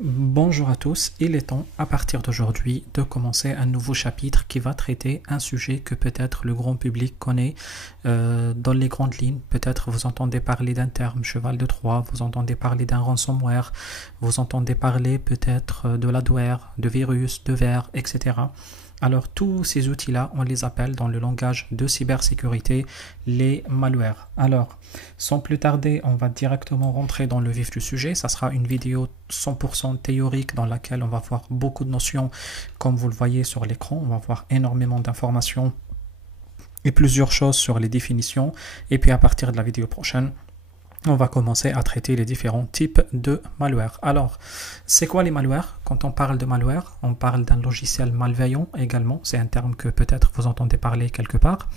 Bonjour à tous, il est temps à partir d'aujourd'hui de commencer un nouveau chapitre qui va traiter un sujet que peut-être le grand public connaît dans les grandes lignes. Peut-être vous entendez parler d'un terme cheval de Troie, vous entendez parler d'un ransomware, vous entendez parler peut-être de l'adware, de virus, de vers, etc. Alors tous ces outils-là, on les appelle dans le langage de cybersécurité les malwares. Alors, sans plus tarder, on va directement rentrer dans le vif du sujet. Ça sera une vidéo 100% théorique dans laquelle on va voir beaucoup de notions comme vous le voyez sur l'écran. On va voir énormément d'informations et plusieurs choses sur les définitions. Et puis à partir de la vidéo prochaine, on va commencer à traiter les différents types de malware. Alors, c'est quoi les malwares? Quand on parle de malware, on parle d'un logiciel malveillant également. C'est un terme que peut-être vous entendez parler quelque part.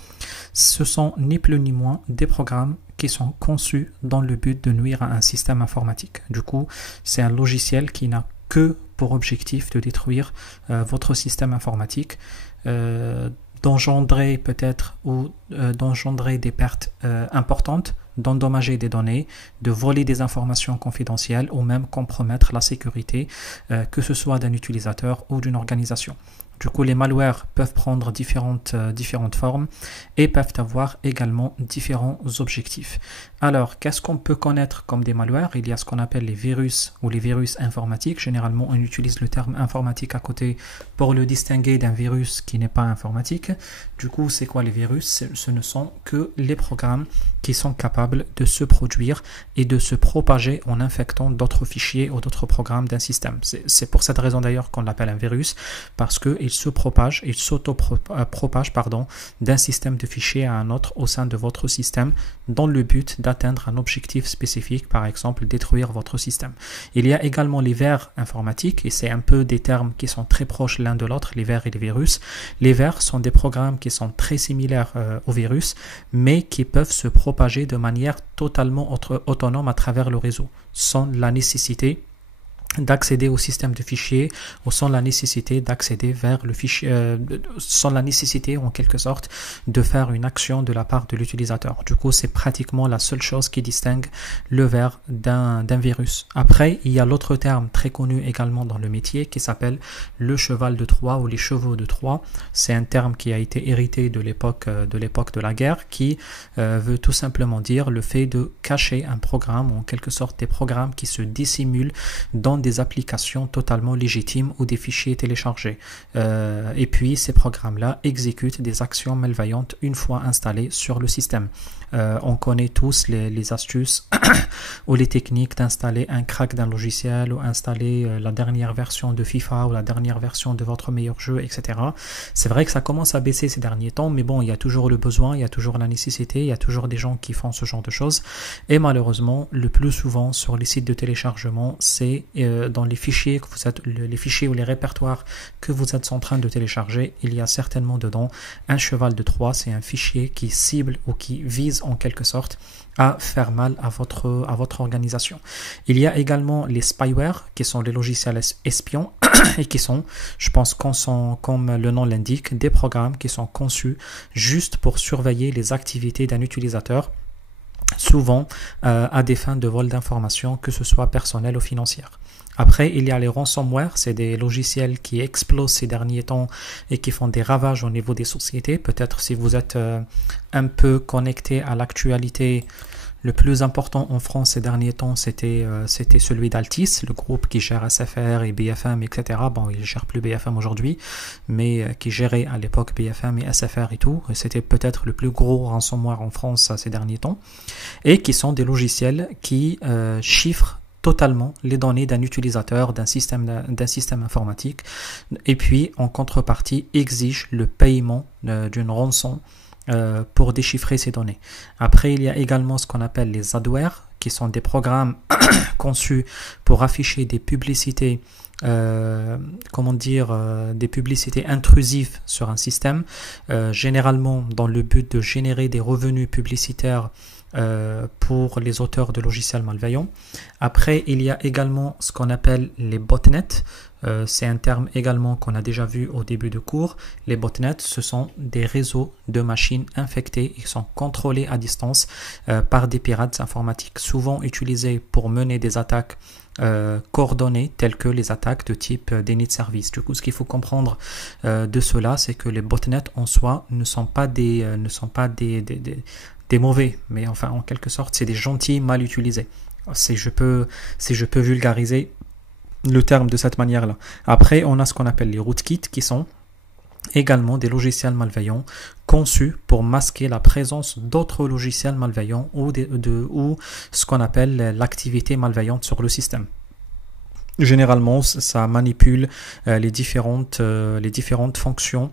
Ce sont ni plus ni moins des programmes qui sont conçus dans le but de nuire à un système informatique. Du coup, c'est un logiciel qui n'a que pour objectif de détruire votre système informatique, d'engendrer peut-être ou d'engendrer des pertes importantes, d'endommager des données, de voler des informations confidentielles ou même compromettre la sécurité, que ce soit d'un utilisateur ou d'une organisation. Du coup, les malwares peuvent prendre différentes formes et peuvent avoir également différents objectifs. Alors, qu'est-ce qu'on peut connaître comme des malwares? Il y a ce qu'on appelle les virus ou les virus informatiques. Généralement, on utilise le terme informatique à côté pour le distinguer d'un virus qui n'est pas informatique. Du coup, c'est quoi les virus? Ce ne sont que les programmes qui sont capables de se produire et de se propager en infectant d'autres fichiers ou d'autres programmes d'un système. C'est pour cette raison d'ailleurs qu'on l'appelle un virus, parce qu'il se propage, il s'auto-propage d'un système de fichiers à un autre au sein de votre système dans le but d'atteindre un objectif spécifique, par exemple détruire votre système. Il y a également les vers informatiques et c'est un peu des termes qui sont très proches l'un de l'autre, les vers et les virus. Les vers sont des programmes qui sont très similaires aux virus, mais qui peuvent se propager de manière totalement autonome à travers le réseau, sans la nécessité d'accéder au système de fichiers ou sans la nécessité d'accéder vers le fichier, sans la nécessité en quelque sorte de faire une action de la part de l'utilisateur. Du coup, c'est pratiquement la seule chose qui distingue le vers d'un virus. Après, il y a l'autre terme très connu également dans le métier qui s'appelle le cheval de Troie ou les chevaux de Troie. C'est un terme qui a été hérité de l'époque de la guerre qui veut tout simplement dire le fait de cacher un programme, ou en quelque sorte des programmes qui se dissimulent dans des applications totalement légitimes ou des fichiers téléchargés. Et puis, ces programmes-là exécutent des actions malveillantes une fois installés sur le système. On connaît tous les astuces ou les techniques d'installer un crack d'un logiciel ou installer la dernière version de FIFA ou la dernière version de votre meilleur jeu, etc. C'est vrai que ça commence à baisser ces derniers temps, mais bon, il y a toujours le besoin, il y a toujours la nécessité, il y a toujours des gens qui font ce genre de choses. Et malheureusement, le plus souvent sur les sites de téléchargement, c'est dans les fichiers que vous êtes, les fichiers ou les répertoires que vous êtes en train de télécharger, il y a certainement dedans un cheval de Troie. C'est un fichier qui cible ou qui vise en quelque sorte à faire mal à votre organisation. Il y a également les spyware qui sont les logiciels espions et qui sont, je pense comme le nom l'indique, des programmes qui sont conçus juste pour surveiller les activités d'un utilisateur, souvent à des fins de vol d'informations, que ce soit personnelles ou financières. Après, il y a les ransomware, c'est des logiciels qui explosent ces derniers temps et qui font des ravages au niveau des sociétés. Peut-être si vous êtes un peu connecté à l'actualité, le plus important en France ces derniers temps, c'était celui d'Altis, le groupe qui gère SFR et BFM, etc. Bon, il ne gère plus BFM aujourd'hui, mais qui gérait à l'époque BFM et SFR et tout. C'était peut-être le plus gros ransomware en France ces derniers temps. Et qui sont des logiciels qui chiffrent totalement les données d'un utilisateur, d'un système informatique, et puis en contrepartie exige le paiement d'une rançon pour déchiffrer ces données. Après, il y a également ce qu'on appelle les adware, qui sont des programmes conçus pour afficher des publicités, des publicités intrusives sur un système, généralement dans le but de générer des revenus publicitaires pour les auteurs de logiciels malveillants. Après, il y a également ce qu'on appelle les botnets. C'est un terme également qu'on a déjà vu au début de cours. Les botnets, ce sont des réseaux de machines infectées qui sont contrôlés à distance par des pirates informatiques, souvent utilisés pour mener des attaques coordonnées telles que les attaques de type déni de service. Du coup, ce qu'il faut comprendre de cela, c'est que les botnets en soi ne sont pas des mauvais, mais enfin en quelque sorte c'est des gentils mal utilisés. Si je peux vulgariser le terme de cette manière-là. Après, on a ce qu'on appelle les rootkits qui sont également des logiciels malveillants conçus pour masquer la présence d'autres logiciels malveillants ou ce qu'on appelle l'activité malveillante sur le système. Généralement, ça manipule les différentes fonctions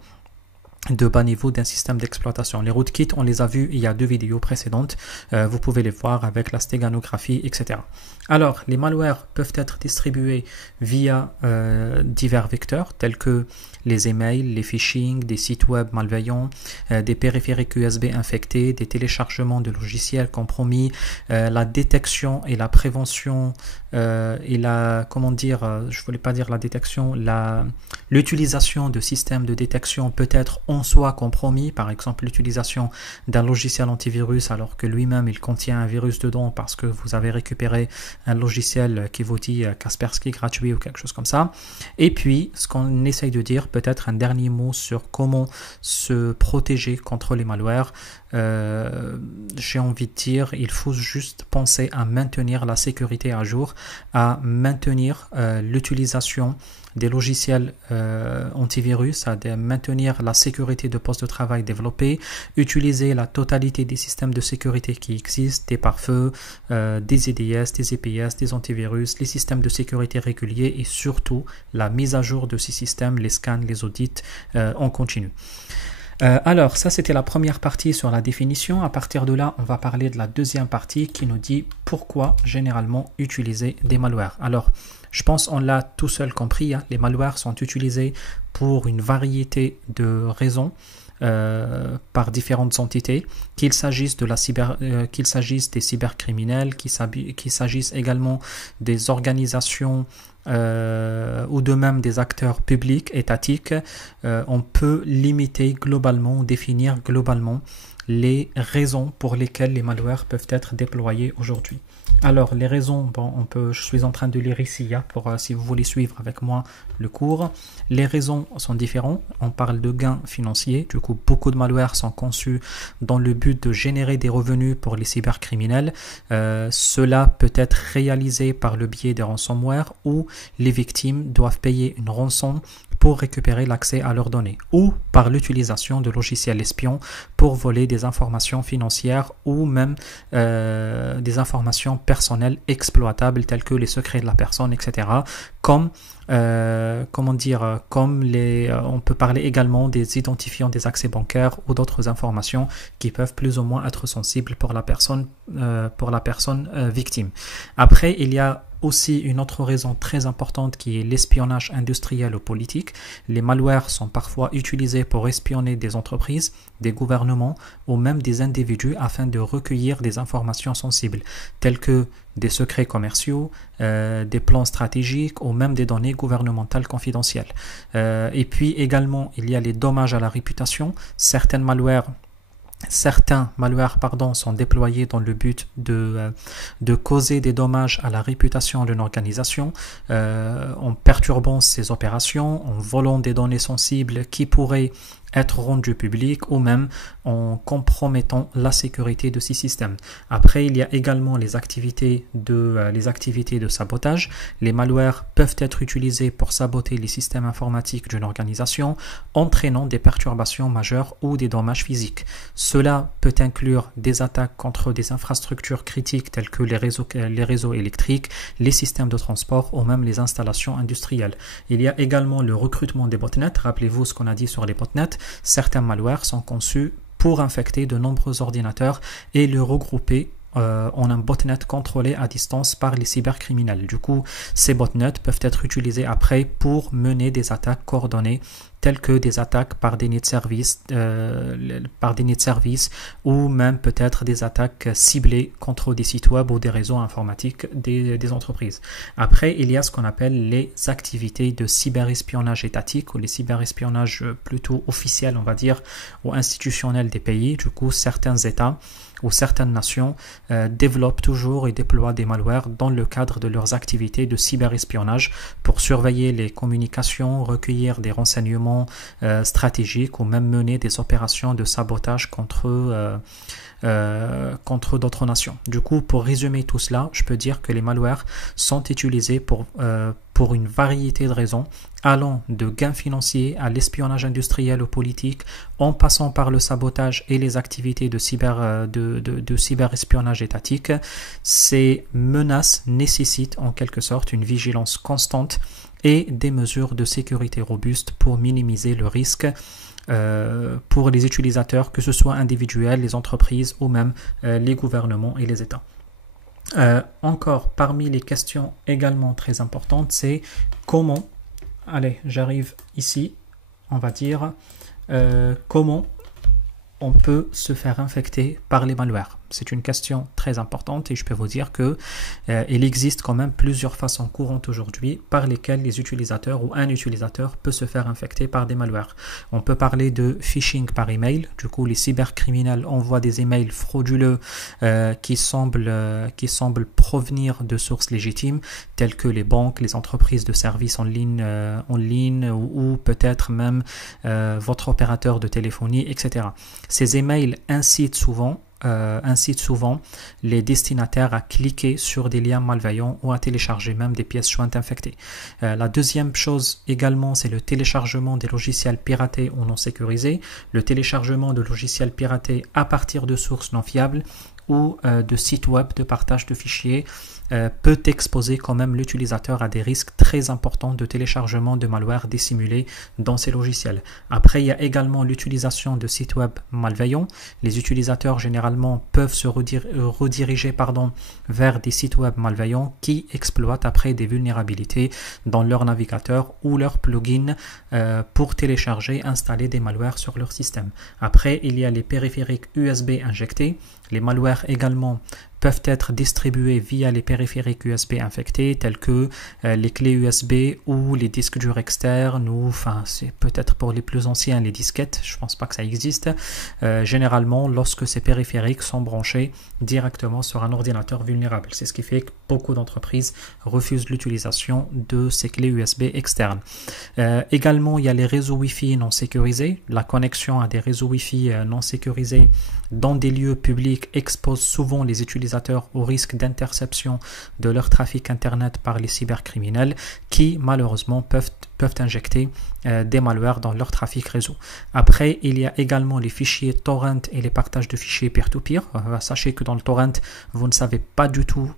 de bas niveau d'un système d'exploitation. Les rootkits, on les a vus il y a 2 vidéos précédentes. Vous pouvez les voir avec la stéganographie, etc. Alors, les malwares peuvent être distribués via divers vecteurs tels que les emails, les phishing, des sites web malveillants, des périphériques USB infectés, des téléchargements de logiciels compromis, la détection et la prévention et la, comment dire, je voulais pas dire la détection, l'utilisation de systèmes de détection peut être en soi compromis, par exemple l'utilisation d'un logiciel antivirus alors que lui-même il contient un virus dedans parce que vous avez récupéré un logiciel qui vous dit Kaspersky gratuit ou quelque chose comme ça. Et puis, ce qu'on essaye de dire, peut-être un dernier mot sur comment se protéger contre les malwares. J'ai envie de dire, il faut juste penser à maintenir la sécurité à jour, à maintenir l'utilisation des logiciels antivirus, à maintenir la sécurité de poste de travail développée, utiliser la totalité des systèmes de sécurité qui existent, des pare-feux, des EDS, des EPS, des antivirus, les systèmes de sécurité réguliers et surtout la mise à jour de ces systèmes, les scans, les audits en continu. Alors, ça c'était la première partie sur la définition. À partir de là, on va parler de la deuxième partie qui nous dit pourquoi généralement utiliser des malwares. Alors, je pense qu'on l'a tout seul compris, hein. Les malwares sont utilisés pour une variété de raisons par différentes entités, qu'il s'agisse des cybercriminels, qu'il s'agisse également des organisations ou de même des acteurs publics, étatiques. On peut limiter globalement, définir globalement les raisons pour lesquelles les malwares peuvent être déployés aujourd'hui. Alors, les raisons, bon, je suis en train de lire ici, hein, pour si vous voulez suivre avec moi le cours. Les raisons sont différentes. On parle de gains financiers. Du coup, beaucoup de malwares sont conçus dans le but de générer des revenus pour les cybercriminels. Cela peut être réalisé par le biais des ransomware où les victimes doivent payer une rançon pour récupérer l'accès à leurs données, ou par l'utilisation de logiciels espions pour voler des informations financières ou même des informations personnelles exploitables telles que les secrets de la personne, etc. Comme on peut parler également des identifiants des accès bancaires ou d'autres informations qui peuvent plus ou moins être sensibles pour la personne victime. Après, il y a aussi une autre raison très importante qui est l'espionnage industriel ou politique. Les malwares sont parfois utilisés pour espionner des entreprises, des gouvernements ou même des individus afin de recueillir des informations sensibles telles que des secrets commerciaux, des plans stratégiques ou même des données gouvernementales confidentielles. Et puis également, il y a les dommages à la réputation. Certains malwares sont déployés dans le but de causer des dommages à la réputation d'une organisation en perturbant ses opérations, en volant des données sensibles qui pourraient être rendues publiques ou même en compromettant la sécurité de ces systèmes. Après, il y a également les activités de sabotage. Les malwares peuvent être utilisés pour saboter les systèmes informatiques d'une organisation, entraînant des perturbations majeures ou des dommages physiques. Cela peut inclure des attaques contre des infrastructures critiques telles que les réseaux électriques, les systèmes de transport ou même les installations industrielles. Il y a également le recrutement des botnets. Rappelez-vous ce qu'on a dit sur les botnets. Certains malwares sont conçus pour infecter de nombreux ordinateurs et le regrouper en un botnet contrôlé à distance par les cybercriminels. Du coup, ces botnets peuvent être utilisés après pour mener des attaques coordonnées telles que des attaques par déni de service, ou même peut-être des attaques ciblées contre des sites web ou des réseaux informatiques des entreprises. Après, il y a ce qu'on appelle les activités de cyberespionnage étatique ou les cyberespionnage plutôt officiels, on va dire, ou institutionnels des pays. Du coup, certains États ou certaines nations développent toujours et déploient des malwares dans le cadre de leurs activités de cyberespionnage pour surveiller les communications, recueillir des renseignements stratégiques ou même mener des opérations de sabotage contre d'autres nations. Du coup, pour résumer tout cela, je peux dire que les malwares sont utilisés pour une variété de raisons, allant de gains financiers à l'espionnage industriel ou politique, en passant par le sabotage et les activités de cyberespionnage étatique. Ces menaces nécessitent en quelque sorte une vigilance constante et des mesures de sécurité robustes pour minimiser le risque pour les utilisateurs, que ce soit individuels, les entreprises ou même les gouvernements et les États. Encore parmi les questions également très importantes, c'est comment, allez, j'arrive ici, on va dire, comment on peut se faire infecter par les malwares. C'est une question très importante et je peux vous dire que il existe quand même plusieurs façons courantes aujourd'hui par lesquelles les utilisateurs ou un utilisateur peut se faire infecter par des malwares. On peut parler de phishing par email. Du coup, les cybercriminels envoient des emails frauduleux qui semblent provenir de sources légitimes telles que les banques, les entreprises de services en ligne ou peut-être même votre opérateur de téléphonie, etc. Ces emails incitent souvent les destinataires à cliquer sur des liens malveillants ou à télécharger même des pièces jointes infectées. La deuxième chose également, c'est le téléchargement des logiciels piratés ou non sécurisés, le téléchargement de logiciels piratés à partir de sources non fiables ou de sites web de partage de fichiers peut exposer quand même l'utilisateur à des risques très importants de téléchargement de malware dissimulé dans ces logiciels. Après, il y a également l'utilisation de sites web malveillants. Les utilisateurs généralement peuvent se rediriger vers des sites web malveillants qui exploitent après des vulnérabilités dans leur navigateur ou leur plugin pour télécharger, installer des malwares sur leur système. Après, il y a les périphériques USB injectés. Les malwares également peuvent être distribués via les périphériques USB infectés tels que les clés USB ou les disques durs externes ou c'est peut-être pour les plus anciens les disquettes, je pense pas que ça existe. Généralement lorsque ces périphériques sont branchés directement sur un ordinateur vulnérable. C'est ce qui fait que beaucoup d'entreprises refusent l'utilisation de ces clés USB externes. Également il y a les réseaux Wi-Fi non sécurisés. La connexion à des réseaux Wi-Fi non sécurisés dans des lieux publics expose souvent les utilisateurs au risque d'interception de leur trafic internet par les cybercriminels qui malheureusement peuvent injecter des malwares dans leur trafic réseau. Après, il y a également les fichiers torrent et les partages de fichiers peer-to-peer. Sachez que dans le torrent, vous ne savez pas du tout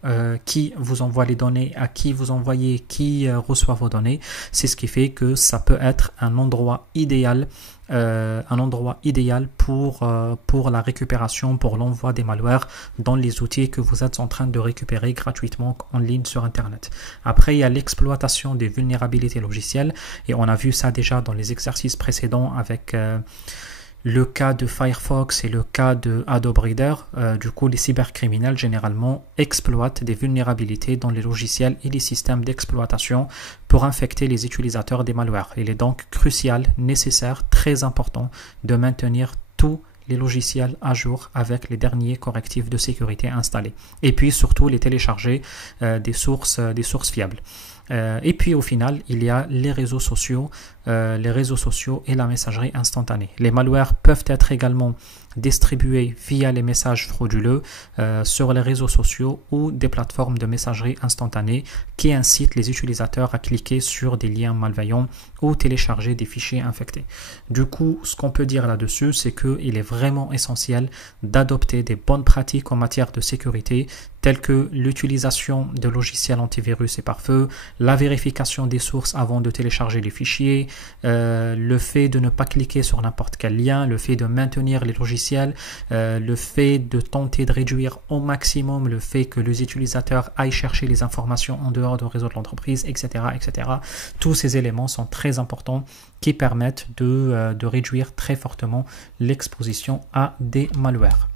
qui vous envoie les données, à qui vous envoyez, qui reçoit vos données. C'est ce qui fait que ça peut être un endroit idéal pour la récupération, pour l'envoi des malwares dans les outils que vous êtes en train de récupérer gratuitement en ligne sur Internet. Après, il y a l'exploitation des vulnérabilités logicielles et on a vu ça déjà dans les exercices précédents avec le cas de Firefox et le cas de Adobe Reader. Du coup, les cybercriminels généralement exploitent des vulnérabilités dans les logiciels et les systèmes d'exploitation pour infecter les utilisateurs des malwares. Il est donc crucial, nécessaire, très important de maintenir tous les logiciels à jour avec les derniers correctifs de sécurité installés. Et puis surtout les télécharger des sources fiables. Et puis au final, il y a les réseaux sociaux et la messagerie instantanée. Les malwares peuvent être également distribués via les messages frauduleux sur les réseaux sociaux ou des plateformes de messagerie instantanée qui incitent les utilisateurs à cliquer sur des liens malveillants ou télécharger des fichiers infectés. Du coup, ce qu'on peut dire là-dessus, c'est qu'il est vraiment essentiel d'adopter des bonnes pratiques en matière de sécurité telles que l'utilisation de logiciels antivirus et pare-feu, la vérification des sources avant de télécharger les fichiers, le fait de ne pas cliquer sur n'importe quel lien, le fait de maintenir les logiciels, le fait de tenter de réduire au maximum le fait que les utilisateurs aillent chercher les informations en dehors du réseau de l'entreprise, etc., etc. Tous ces éléments sont très importants qui permettent de réduire très fortement l'exposition à des malwares.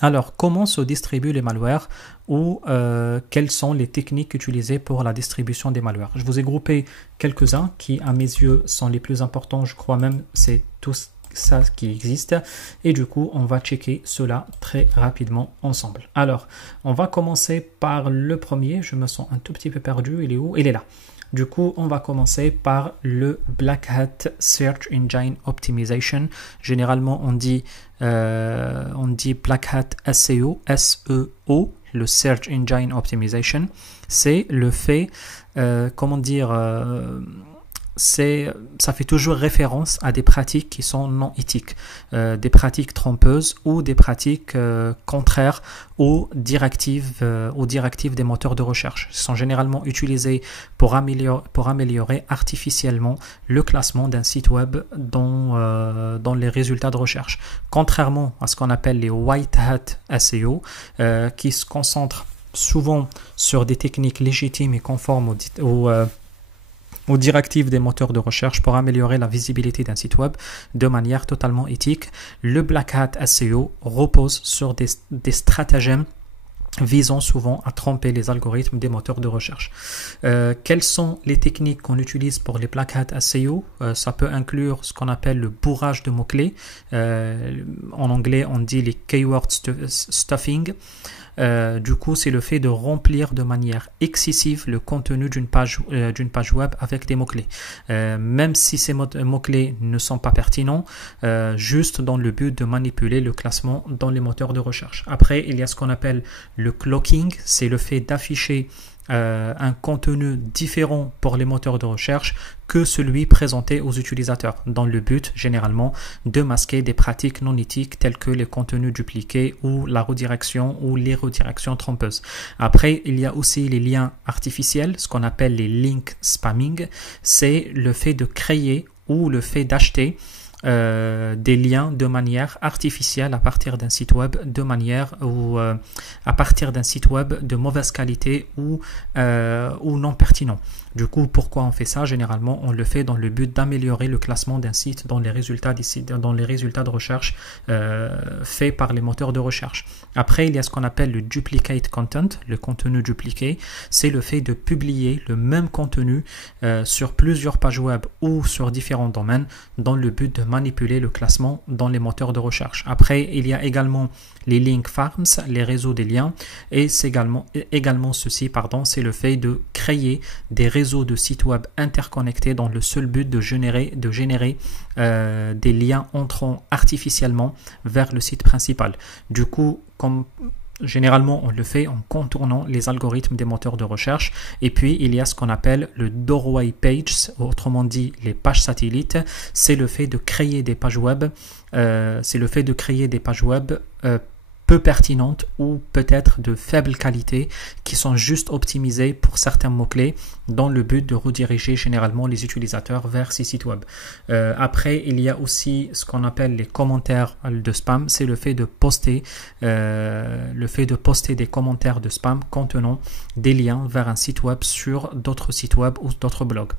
Alors, comment se distribuent les malwares ou quelles sont les techniques utilisées pour la distribution des malwares? Je vous ai groupé quelques-uns qui, à mes yeux, sont les plus importants. Je crois même c'est tout ça qui existe. Et du coup, on va checker cela très rapidement ensemble. Alors, on va commencer par le premier. Je me sens un tout petit peu perdu. Il est où? Il est là. Du coup, on va commencer par le Black Hat Search Engine Optimization. Généralement, on dit Black Hat SEO, S-E-O, le Search Engine Optimization. C'est le fait, ça fait toujours référence à des pratiques qui sont non éthiques, des pratiques trompeuses ou des pratiques contraires aux directives des moteurs de recherche. Ils sont généralement utilisés pour améliorer artificiellement le classement d'un site web dans les résultats de recherche. Contrairement à ce qu'on appelle les White Hat SEO, qui se concentrent souvent sur des techniques légitimes et conformes aux directives des moteurs de recherche pour améliorer la visibilité d'un site web de manière totalement éthique. Le Black Hat SEO repose sur des stratagèmes visant souvent à tromper les algorithmes des moteurs de recherche. Quelles sont les techniques qu'on utilise pour les Black Hat SEO? Ça peut inclure ce qu'on appelle le bourrage de mots-clés. En anglais, on dit les keyword stuffing. Du coup, c'est le fait de remplir de manière excessive le contenu d'une page web avec des mots-clés. Même si ces mots-clés ne sont pas pertinents, juste dans le but de manipuler le classement dans les moteurs de recherche. Après, il y a ce qu'on appelle le cloaking, c'est le fait d'afficher un contenu différent pour les moteurs de recherche que celui présenté aux utilisateurs, dans le but généralement de masquer des pratiques non éthiques telles que les contenus dupliqués ou la redirection ou les redirections trompeuses. Après, il y a aussi les liens artificiels, ce qu'on appelle les link spamming, c'est le fait de créer ou le fait d'acheter des liens de manière artificielle à partir d'un site web à partir d'un site web de mauvaise qualité ou non pertinent. Du coup, pourquoi on fait ça? Généralement, on le fait dans le but d'améliorer le classement d'un site dans les résultats de recherche faits par les moteurs de recherche. Après, il y a ce qu'on appelle le duplicate content, le contenu dupliqué. C'est le fait de publier le même contenu sur plusieurs pages web ou sur différents domaines dans le but de manipuler le classement dans les moteurs de recherche. Après, il y a également les link farms, les réseaux des liens, et c'est également ceci, c'est le fait de créer des réseaux de sites web interconnectés dans le seul but de générer des liens entrant artificiellement vers le site principal. Du coup, comme généralement, on le fait en contournant les algorithmes des moteurs de recherche. Et puis, il y a ce qu'on appelle le doorway pages, autrement dit les pages satellites. C'est le fait de créer des pages web. Peu pertinentes ou peut-être de faible qualité qui sont juste optimisées pour certains mots-clés dans le but de rediriger généralement les utilisateurs vers ces sites web. Après, il y a aussi ce qu'on appelle les commentaires de spam. C'est le fait de poster des commentaires de spam contenant des liens vers un site web sur d'autres sites web ou d'autres blogs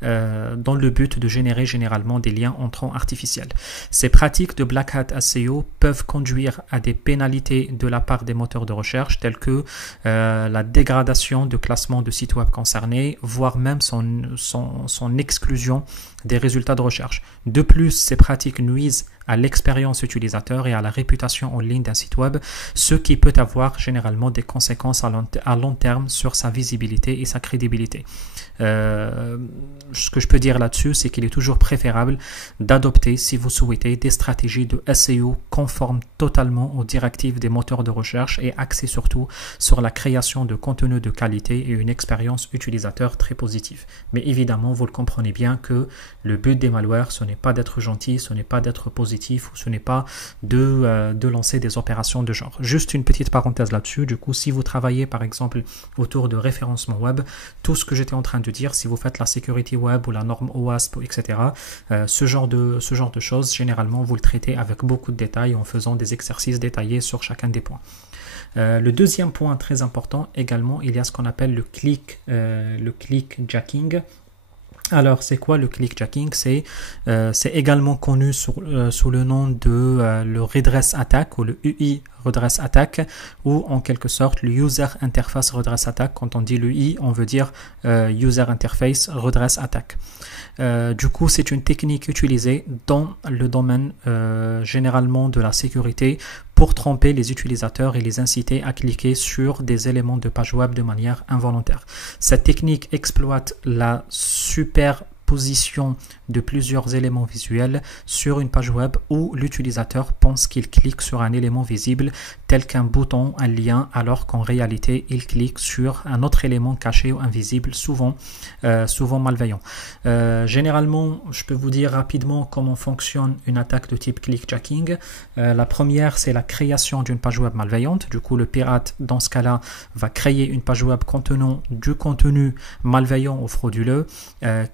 dans le but de générer généralement des liens entrants artificiels. Ces pratiques de Black Hat SEO peuvent conduire à des pénalités de la part des moteurs de recherche tels que la dégradation de classement de sites web concernés, voire même son exclusion des résultats de recherche. De plus, ces pratiques nuisent à l'expérience utilisateur et à la réputation en ligne d'un site web, ce qui peut avoir généralement des conséquences à long terme sur sa visibilité et sa crédibilité. Ce que je peux dire là-dessus, c'est qu'il est toujours préférable d'adopter, si vous souhaitez, des stratégies de SEO conformes totalement aux directives des moteurs de recherche et axées surtout sur la création de contenu de qualité et une expérience utilisateur très positive. Mais évidemment, vous le comprenez bien que le but des malwares, ce n'est pas d'être gentil, ce n'est pas d'être positif, l'objectif, ou ce n'est pas de lancer des opérations de genre. Juste une petite parenthèse là-dessus. Du coup, si vous travaillez par exemple autour de référencement web, tout ce que j'étais en train de dire, si vous faites la sécurité web ou la norme OWASP, etc., ce genre de choses, généralement, vous le traitez avec beaucoup de détails en faisant des exercices détaillés sur chacun des points. Le deuxième point très important également, il y a ce qu'on appelle le clickjacking. Alors, c'est quoi le clickjacking? C'est également connu sous le nom de le redress attack ou le UI redress attack, ou en quelque sorte le user interface redress attack. Quand on dit le UI, on veut dire user interface redress attack. Du coup, c'est une technique utilisée dans le domaine généralement de la sécurité pour tromper les utilisateurs et les inciter à cliquer sur des éléments de page web de manière involontaire. Cette technique exploite la superposition de plusieurs éléments visuels sur une page web où l'utilisateur pense qu'il clique sur un élément visible tel qu'un bouton, un lien, alors qu'en réalité il clique sur un autre élément caché ou invisible, souvent malveillant. Généralement, je peux vous dire rapidement comment fonctionne une attaque de type clickjacking. La première, c'est la création d'une page web malveillante. Du coup, le pirate, dans ce cas-là, va créer une page web contenant du contenu malveillant ou frauduleux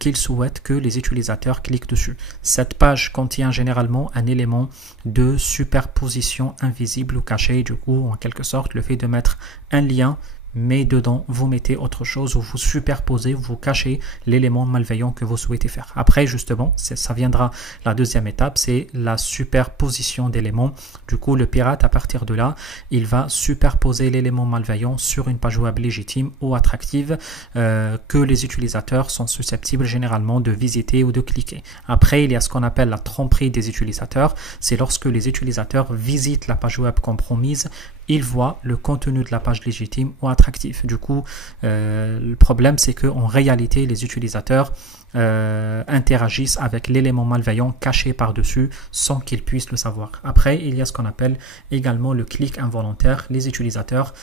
qu'il souhaite que les utilisateurs cliquent dessus. Cette page contient généralement un élément de superposition invisible ou caché. Du coup, en quelque sorte, le fait de mettre un lien, mais dedans, vous mettez autre chose, ou vous superposez, vous cachez l'élément malveillant que vous souhaitez faire. Après, justement, ça viendra, la deuxième étape, c'est la superposition d'éléments. Du coup, le pirate, à partir de là, il va superposer l'élément malveillant sur une page web légitime ou attractive que les utilisateurs sont susceptibles généralement de visiter ou de cliquer. Après, il y a ce qu'on appelle la tromperie des utilisateurs. C'est lorsque les utilisateurs visitent la page web compromise, ils voient le contenu de la page légitime ou attractif. Du coup, le problème, c'est qu'en réalité, les utilisateurs interagissent avec l'élément malveillant caché par-dessus sans qu'ils puissent le savoir. Après, il y a ce qu'on appelle également le clic involontaire. Les utilisateurs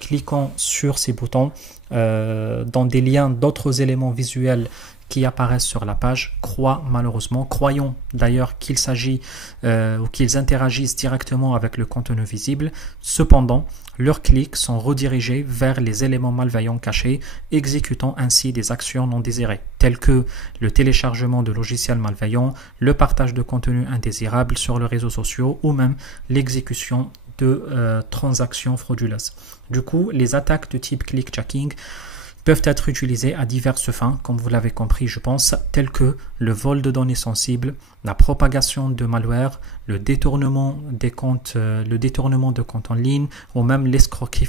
cliquant sur ces boutons dans des liens d'autres éléments visuels qui apparaissent sur la page, croyons d'ailleurs qu'il s'agit ou qu'ils interagissent directement avec le contenu visible. Cependant, leurs clics sont redirigés vers les éléments malveillants cachés, exécutant ainsi des actions non désirées, telles que le téléchargement de logiciels malveillants, le partage de contenu indésirable sur les réseaux sociaux ou même l'exécution de transactions frauduleuses. Du coup, les attaques de type clickjacking peuvent être utilisées à diverses fins, comme vous l'avez compris, je pense, telles que le vol de données sensibles, la propagation de malware, le détournement des comptes, de comptes en ligne, ou même l'escroquerie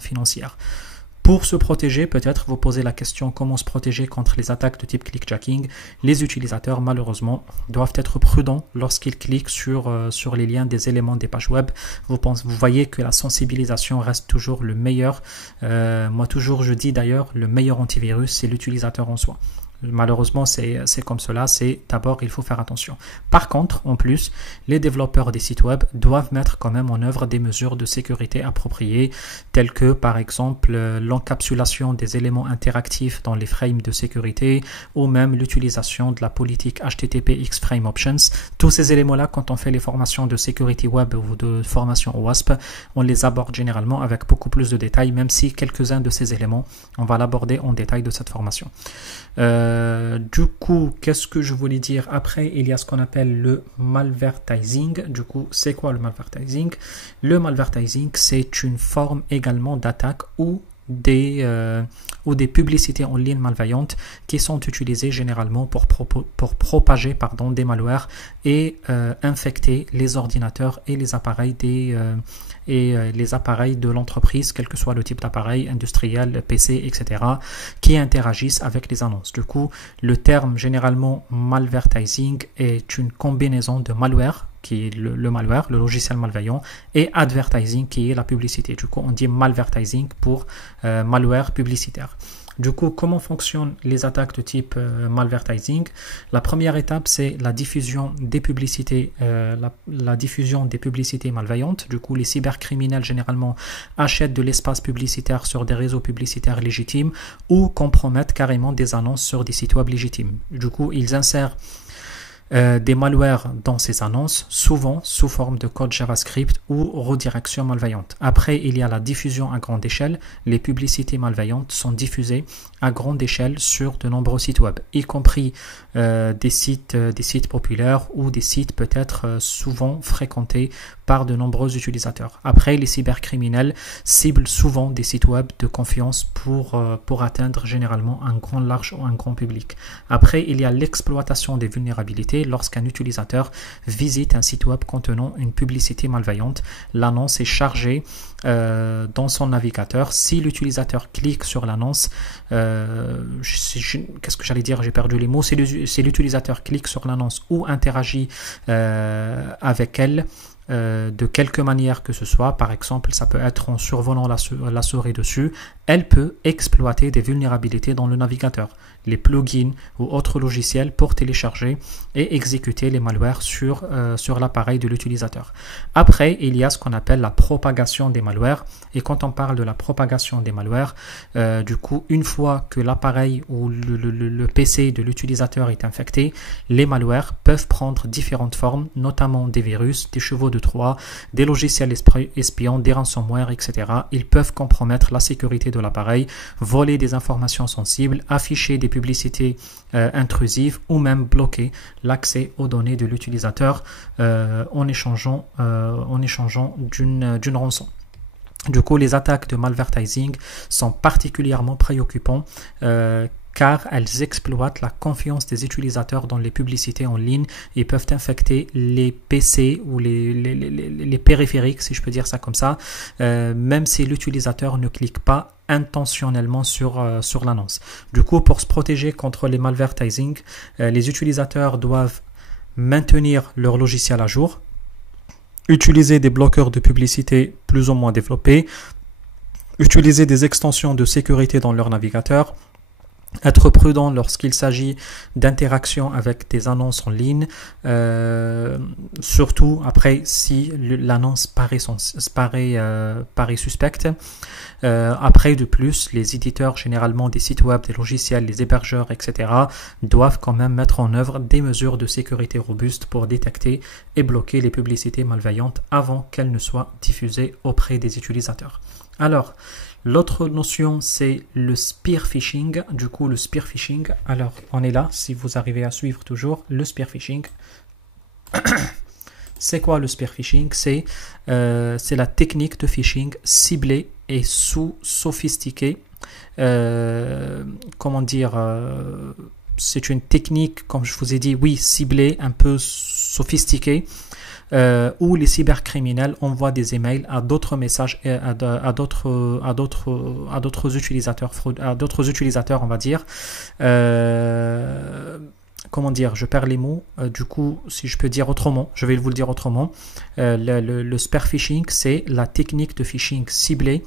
financière. Pour se protéger, peut-être vous posez la question comment se protéger contre les attaques de type clickjacking. Les utilisateurs, malheureusement, doivent être prudents lorsqu'ils cliquent sur les liens des éléments des pages web. Vous voyez que la sensibilisation reste toujours le meilleur. Moi, toujours, je dis d'ailleurs, le meilleur antivirus, c'est l'utilisateur en soi. Malheureusement, c'est comme cela, c'est d'abord il faut faire attention. Par contre, en plus, les développeurs des sites web doivent mettre quand même en œuvre des mesures de sécurité appropriées, telles que par exemple l'encapsulation des éléments interactifs dans les frames de sécurité, ou même l'utilisation de la politique HTTP X-Frame Options. Tous ces éléments-là, quand on fait les formations de sécurité web ou de formation OWASP, on les aborde généralement avec beaucoup plus de détails, même si quelques-uns de ces éléments, on va l'aborder en détail de cette formation. Du coup, qu'est-ce que je voulais dire? Après, il y a ce qu'on appelle le malvertising. Du coup, c'est quoi le malvertising? Le malvertising, c'est une forme également d'attaque ou des publicités en ligne malveillantes qui sont utilisées généralement pour propager des malwares et infecter les ordinateurs et les appareils les appareils de l'entreprise, quel que soit le type d'appareil, industriel, PC, etc., qui interagissent avec les annonces. Du coup, le terme généralement malvertising est une combinaison de malware, qui est le malware, le logiciel malveillant, et advertising, qui est la publicité. Du coup, on dit malvertising pour malware publicitaire. Du coup, comment fonctionnent les attaques de type malvertising? La première étape, c'est la diffusion des publicités, la diffusion des publicités malveillantes. Du coup, les cybercriminels généralement achètent de l'espace publicitaire sur des réseaux publicitaires légitimes ou compromettent carrément des annonces sur des sites web légitimes. Du coup, ils insèrent des malwares dans ces annonces, souvent sous forme de code JavaScript ou redirection malveillante. Après, il y a la diffusion à grande échelle. Les publicités malveillantes sont diffusées à grande échelle sur de nombreux sites web, y compris des sites populaires ou des sites peut-être souvent fréquentés par de nombreux utilisateurs. Après, les cybercriminels ciblent souvent des sites web de confiance pour atteindre généralement un grand large ou un grand public. Après, il y a l'exploitation des vulnérabilités. Lorsqu'un utilisateur visite un site web contenant une publicité malveillante, l'annonce est chargée dans son navigateur. Si l'utilisateur clique sur l'annonce, qu'est-ce que j'allais dire, j'ai perdu les mots, si l'utilisateur clique sur l'annonce ou interagit avec elle, de quelque manière que ce soit, par exemple ça peut être en survolant la souris dessus, elle peut exploiter des vulnérabilités dans le navigateur, les plugins ou autres logiciels pour télécharger et exécuter les malwares sur l'appareil de l'utilisateur. Après, il y a ce qu'on appelle la propagation des malwares, et quand on parle de la propagation des malwares, du coup, une fois que l'appareil ou le PC de l'utilisateur est infecté, les malwares peuvent prendre différentes formes, notamment des virus, des chevaux de Troie, des logiciels espions, des ransomware, etc. Ils peuvent compromettre la sécurité de l'appareil, voler des informations sensibles, afficher des publicités intrusives ou même bloquer l'accès aux données de l'utilisateur en échangeant d'une rançon. Du coup, les attaques de malvertising sont particulièrement préoccupantes car elles exploitent la confiance des utilisateurs dans les publicités en ligne et peuvent infecter les PC ou les périphériques, si je peux dire ça comme ça, même si l'utilisateur ne clique pas intentionnellement sur l'annonce. Du coup, pour se protéger contre les malvertising, les utilisateurs doivent maintenir leur logiciel à jour, utiliser des bloqueurs de publicité plus ou moins développés, utiliser des extensions de sécurité dans leur navigateur, être prudent lorsqu'il s'agit d'interaction avec des annonces en ligne, surtout après si l'annonce paraît suspecte. Après, de plus, les éditeurs, généralement des sites web, des logiciels, les hébergeurs, etc., doivent quand même mettre en œuvre des mesures de sécurité robustes pour détecter et bloquer les publicités malveillantes avant qu'elles ne soient diffusées auprès des utilisateurs. Alors, l'autre notion, c'est le spear phishing. Du coup, le spear phishing, alors on est là, si vous arrivez à suivre toujours, le spear phishing. C'est quoi le spear phishing? C'est la technique de phishing ciblée et sophistiquée. Comment dire c'est une technique, comme je vous ai dit, oui, ciblée, un peu sophistiquée, où les cybercriminels envoient des emails à d'autres messages, à d'autres utilisateurs, on va dire. Comment dire, je perds les mots, du coup, si je peux dire autrement, je vais vous le dire autrement. Le spear phishing, c'est la technique de phishing ciblée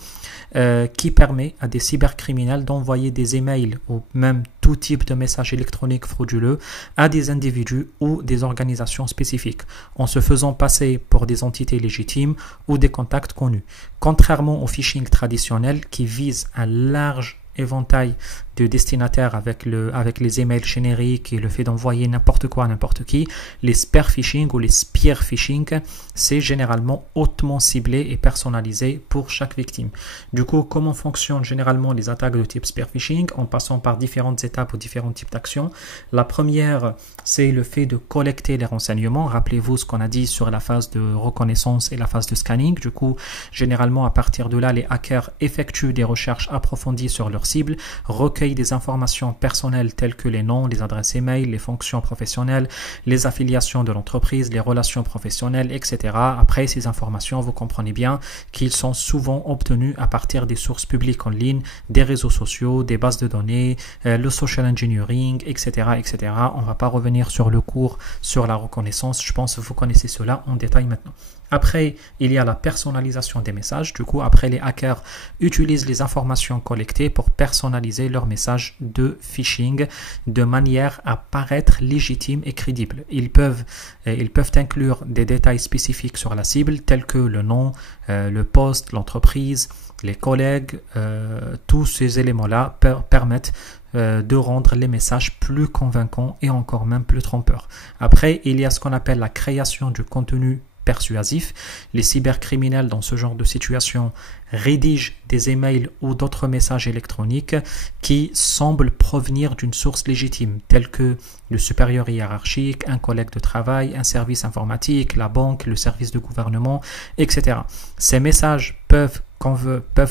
qui permet à des cybercriminels d'envoyer des emails ou même tout type de messages électroniques frauduleux à des individus ou des organisations spécifiques, en se faisant passer pour des entités légitimes ou des contacts connus. Contrairement au phishing traditionnel qui vise un large éventail de destinataires avec les emails génériques et le fait d'envoyer n'importe quoi à n'importe qui, les spear phishing ou les spear phishing, c'est généralement hautement ciblé et personnalisé pour chaque victime. Du coup, comment fonctionnent généralement les attaques de type spear phishing? En passant par différentes étapes ou différents types d'actions. La première, c'est le fait de collecter les renseignements. Rappelez-vous ce qu'on a dit sur la phase de reconnaissance et la phase de scanning. Du coup, généralement, à partir de là, les hackers effectuent des recherches approfondies sur leur cible, recueillent des informations personnelles telles que les noms, les adresses email, les fonctions professionnelles, les affiliations de l'entreprise, les relations professionnelles, etc. Après, ces informations, vous comprenez bien qu'ils sont souvent obtenus à partir des sources publiques en ligne, des réseaux sociaux, des bases de données, le social engineering, etc., etc. On ne va pas revenir sur le cours sur la reconnaissance. Je pense que vous connaissez cela en détail maintenant. Après, il y a la personnalisation des messages. Du coup, après, les hackers utilisent les informations collectées pour personnaliser leurs messages de phishing de manière à paraître légitimes et crédibles. Ils peuvent inclure des détails spécifiques sur la cible tels que le nom, le poste, l'entreprise, les collègues. Tous ces éléments-là permettent de rendre les messages plus convaincants et encore même plus trompeurs. Après, il y a ce qu'on appelle la création du contenu persuasif. Les cybercriminels dans ce genre de situation rédigent des emails ou d'autres messages électroniques qui semblent provenir d'une source légitime, telle que le supérieur hiérarchique, un collègue de travail, un service informatique, la banque, le service de gouvernement, etc. Ces messages peuvent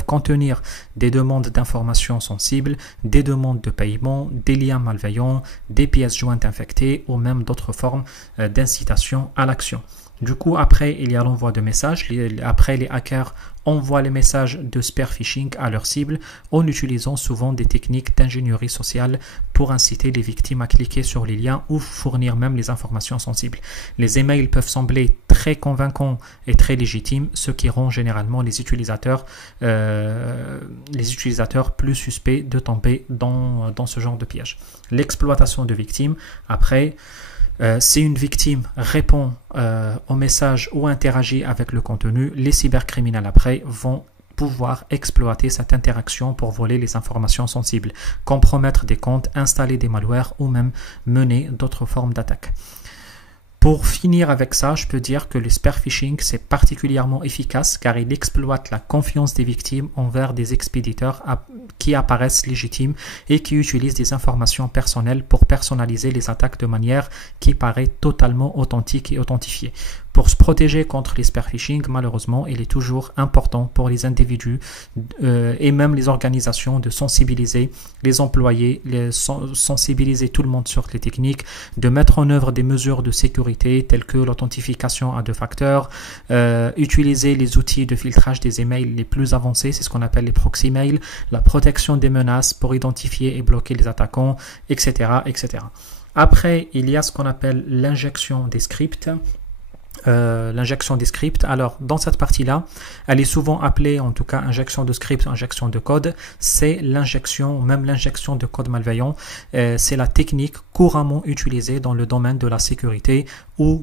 contenir des demandes d'informations sensibles, des demandes de paiement, des liens malveillants, des pièces jointes infectées ou même d'autres formes d'incitation à l'action. Du coup, après, il y a l'envoi de messages. Après, les hackers envoient les messages de spear phishing à leur cible en utilisant souvent des techniques d'ingénierie sociale pour inciter les victimes à cliquer sur les liens ou fournir même les informations sensibles. Les emails peuvent sembler très convaincants et très légitimes, ce qui rend généralement les utilisateurs plus suspects de tomber dans ce genre de piège. L'exploitation de victimes, après, si une victime répond au message ou interagit avec le contenu, les cybercriminels après vont pouvoir exploiter cette interaction pour voler les informations sensibles, compromettre des comptes, installer des malwares ou même mener d'autres formes d'attaque. Pour finir avec ça, je peux dire que le spear phishing, c'est particulièrement efficace car il exploite la confiance des victimes envers des expéditeurs qui apparaissent légitimes et qui utilisent des informations personnelles pour personnaliser les attaques de manière qui paraît totalement authentique et authentifiée. Pour se protéger contre les spear phishing, malheureusement, il est toujours important pour les individus et même les organisations de sensibiliser les employés, sensibiliser tout le monde sur les techniques, de mettre en œuvre des mesures de sécurité telles que l'authentification à 2 facteurs, utiliser les outils de filtrage des emails les plus avancés, c'est ce qu'on appelle les proxy mails, la protection des menaces pour identifier et bloquer les attaquants, etc., etc. Après, il y a ce qu'on appelle l'injection des scripts. Alors dans cette partie-là, elle est souvent appelée, en tout cas injection de script, injection de code. C'est l'injection, même l'injection de code malveillant. C'est la technique couramment utilisée dans le domaine de la sécurité où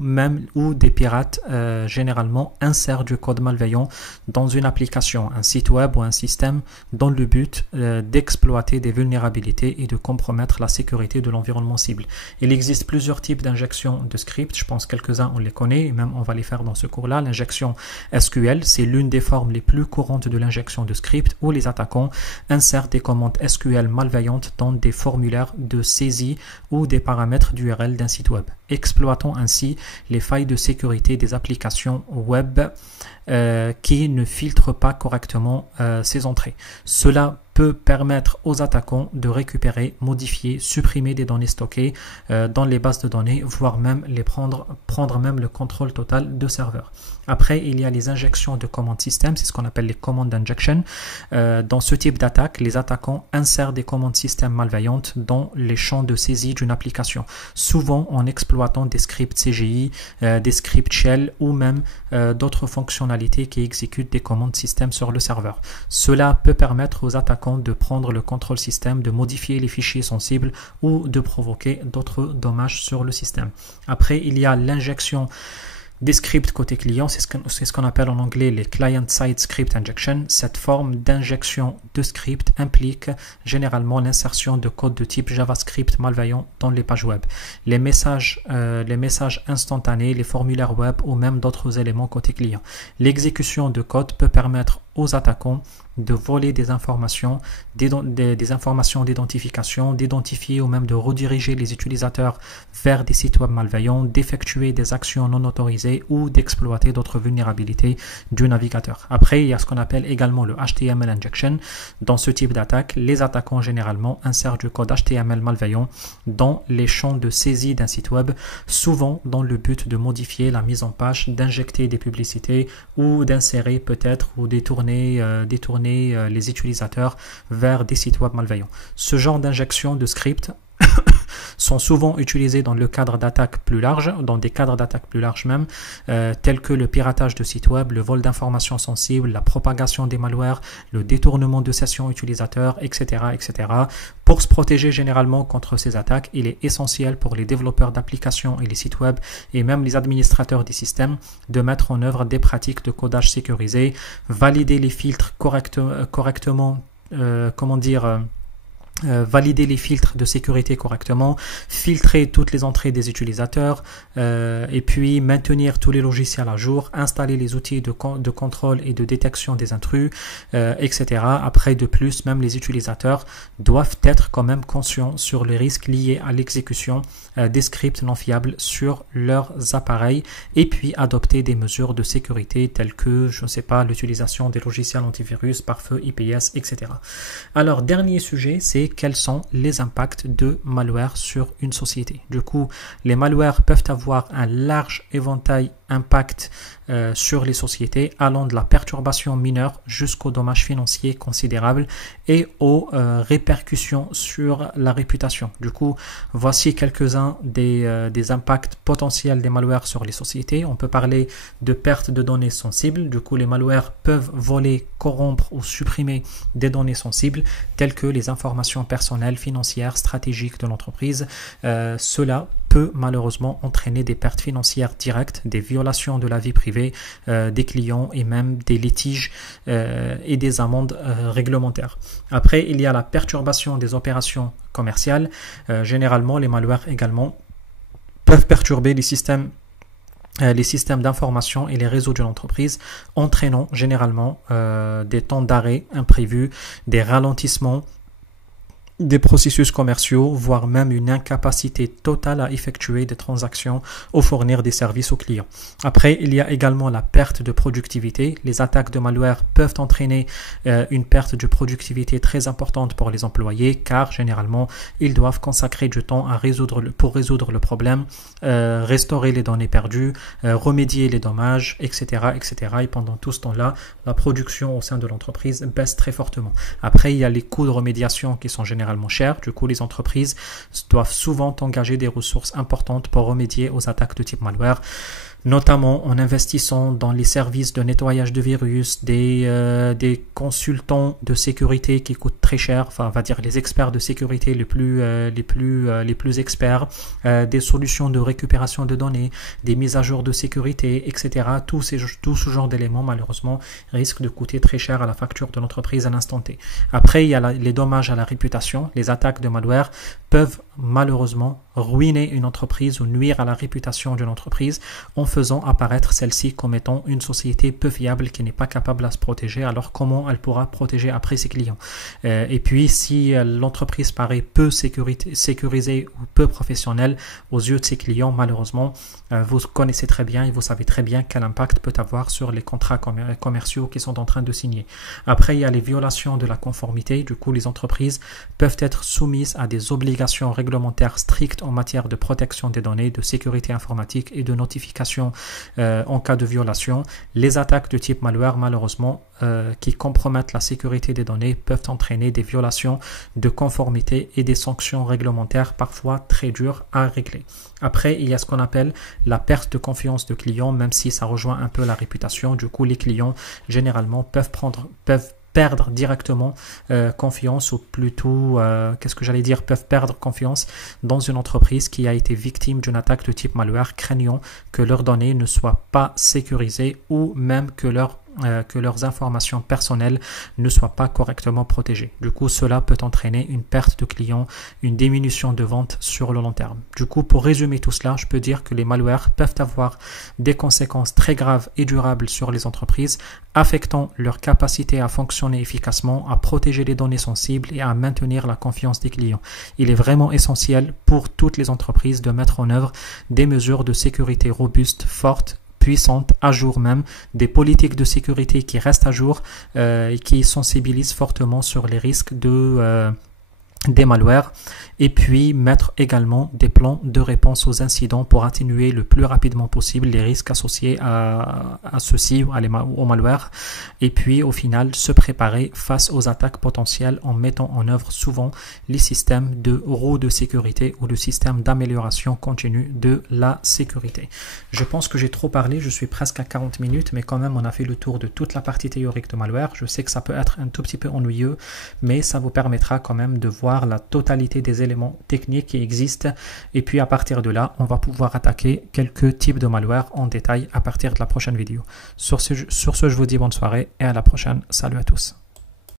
des pirates généralement insèrent du code malveillant dans une application, un site web ou un système dans le but d'exploiter des vulnérabilités et de compromettre la sécurité de l'environnement cible. Il existe plusieurs types d'injection de script, je pense quelques-uns on les connaît, et même on va les faire dans ce cours-là. L'injection SQL, c'est l'une des formes les plus courantes de l'injection de script où les attaquants insèrent des commandes SQL malveillantes dans des formulaires de saisie ou des paramètres d'URL d'un site web, exploitant ainsi les failles de sécurité des applications web qui ne filtrent pas correctement ces entrées. Cela peut permettre aux attaquants de récupérer, modifier, supprimer des données stockées dans les bases de données, voire même prendre même le contrôle total de serveurs. Après, il y a les injections de command system, c'est ce qu'on appelle les command injection. Dans ce type d'attaque, les attaquants insèrent des commandes système malveillantes dans les champs de saisie d'une application, souvent en exploitant des scripts CGI, des scripts shell ou même d'autres fonctionnalités qui exécutent des commandes système sur le serveur. Cela peut permettre aux attaquants de prendre le contrôle système, de modifier les fichiers sensibles ou de provoquer d'autres dommages sur le système. Après, il y a l'injection des scripts côté client, c'est ce qu'on appelle en anglais les client-side script injection. Cette forme d'injection de script implique généralement l'insertion de code de type JavaScript malveillant dans les pages web, les messages instantanés, les formulaires web ou même d'autres éléments côté client. L'exécution de code peut permettre aux attaquants de voler des informations, des informations d'identification, d'identifier ou même de rediriger les utilisateurs vers des sites web malveillants, d'effectuer des actions non autorisées ou d'exploiter d'autres vulnérabilités du navigateur. Après, il y a ce qu'on appelle également le HTML injection. Dans ce type d'attaque, les attaquants généralement insèrent du code HTML malveillant dans les champs de saisie d'un site web, souvent dans le but de modifier la mise en page, d'injecter des publicités ou d'insérer peut-être ou détourner les utilisateurs vers des sites web malveillants. Ce genre d'injection de script sont souvent utilisés dans le cadre d'attaques plus larges, dans des cadres d'attaques plus larges même, tels que le piratage de sites web, le vol d'informations sensibles, la propagation des malwares, le détournement de sessions utilisateurs, etc., etc. Pour se protéger généralement contre ces attaques, il est essentiel pour les développeurs d'applications et les sites web et même les administrateurs des systèmes de mettre en œuvre des pratiques de codage sécurisé, valider les filtres correctement, valider les filtres de sécurité correctement, filtrer toutes les entrées des utilisateurs, et puis maintenir tous les logiciels à jour, installer les outils de contrôle et de détection des intrus, etc. Après, de plus, même les utilisateurs doivent être quand même conscients sur les risques liés à l'exécution des scripts non fiables sur leurs appareils, et puis adopter des mesures de sécurité telles que, je ne sais pas, l'utilisation des logiciels antivirus, pare-feu, IPS, etc. Alors, dernier sujet, c'est quels sont les impacts de malware sur une société. Du coup, les malwares peuvent avoir un large éventail impact sur les sociétés, allant de la perturbation mineure jusqu'aux dommages financiers considérables et aux répercussions sur la réputation. Du coup, voici quelques-uns des impacts potentiels des malwares sur les sociétés. On peut parler de perte de données sensibles. Du coup, les malwares peuvent voler, corrompre ou supprimer des données sensibles telles que les informations personnelles, financières, stratégiques de l'entreprise. Cela peut malheureusement entraîner des pertes financières directes, des violations de la vie privée des clients et même des litiges et des amendes réglementaires. Après, il y a la perturbation des opérations commerciales. Généralement, les malwares également peuvent perturber les systèmes d'information et les réseaux de l'entreprise, entraînant généralement des temps d'arrêt imprévus, des ralentissements des processus commerciaux, voire même une incapacité totale à effectuer des transactions ou fournir des services aux clients. Après, il y a également la perte de productivité. Les attaques de malware peuvent entraîner une perte de productivité très importante pour les employés, car généralement, ils doivent consacrer du temps pour résoudre le problème, restaurer les données perdues, remédier les dommages, etc., etc. Et pendant tout ce temps-là, la production au sein de l'entreprise baisse très fortement. Après, il y a les coûts de remédiation qui sont généralement cher. Du coup, les entreprises doivent souvent engager des ressources importantes pour remédier aux attaques de type malware, notamment en investissant dans les services de nettoyage de virus, des consultants de sécurité qui coûtent très cher, enfin on va dire les experts de sécurité les plus experts, des solutions de récupération de données, des mises à jour de sécurité, etc. Tout ce genre d'éléments malheureusement risquent de coûter très cher à la facture de l'entreprise à l'instant T. Après, il y a les dommages à la réputation. Les attaques de malware peuvent malheureusement ruiner une entreprise ou nuire à la réputation d'une entreprise en faisant apparaître celle-ci comme étant une société peu fiable qui n'est pas capable à se protéger. Alors comment elle pourra protéger après ses clients? Et puis si l'entreprise paraît peu sécurisée ou peu professionnelle aux yeux de ses clients, malheureusement, vous connaissez très bien et vous savez très bien quel impact peut avoir sur les contrats commerciaux qui sont en train de signer. Après, il y a les violations de la conformité. Du coup, les entreprises peuvent être soumises à des obligations réglementaires strictes en matière de protection des données, de sécurité informatique et de notification en cas de violation. Les attaques de type malware, malheureusement, qui compromettent la sécurité des données peuvent entraîner des violations de conformité et des sanctions réglementaires parfois très dures à régler. Après, il y a ce qu'on appelle la perte de confiance de clients, même si ça rejoint un peu la réputation. Du coup, les clients, généralement, peuvent perdre directement confiance, ou plutôt, peuvent perdre confiance dans une entreprise qui a été victime d'une attaque de type malware, craignant que leurs données ne soient pas sécurisées ou même que leurs informations personnelles ne soient pas correctement protégées. Du coup, cela peut entraîner une perte de clients, une diminution de ventes sur le long terme. Du coup, pour résumer tout cela, je peux dire que les malwares peuvent avoir des conséquences très graves et durables sur les entreprises, affectant leur capacité à fonctionner efficacement, à protéger les données sensibles et à maintenir la confiance des clients. Il est vraiment essentiel pour toutes les entreprises de mettre en œuvre des mesures de sécurité robustes, fortes, puissantes, à jour même, des politiques de sécurité qui restent à jour et qui sensibilisent fortement sur les risques des malwares, et puis mettre également des plans de réponse aux incidents pour atténuer le plus rapidement possible les risques associés à ceci, au malware, et puis au final se préparer face aux attaques potentielles en mettant en œuvre souvent les systèmes de roue de sécurité ou le système d'amélioration continue de la sécurité. Je pense que j'ai trop parlé, je suis presque à 40 minutes, mais quand même on a fait le tour de toute la partie théorique de malware. Je sais que ça peut être un tout petit peu ennuyeux, mais ça vous permettra quand même de voir la totalité des éléments techniques qui existent, et puis à partir de là on va pouvoir attaquer quelques types de malware en détail à partir de la prochaine vidéo. Sur ce, je vous dis bonne soirée et à la prochaine. Salut à tous.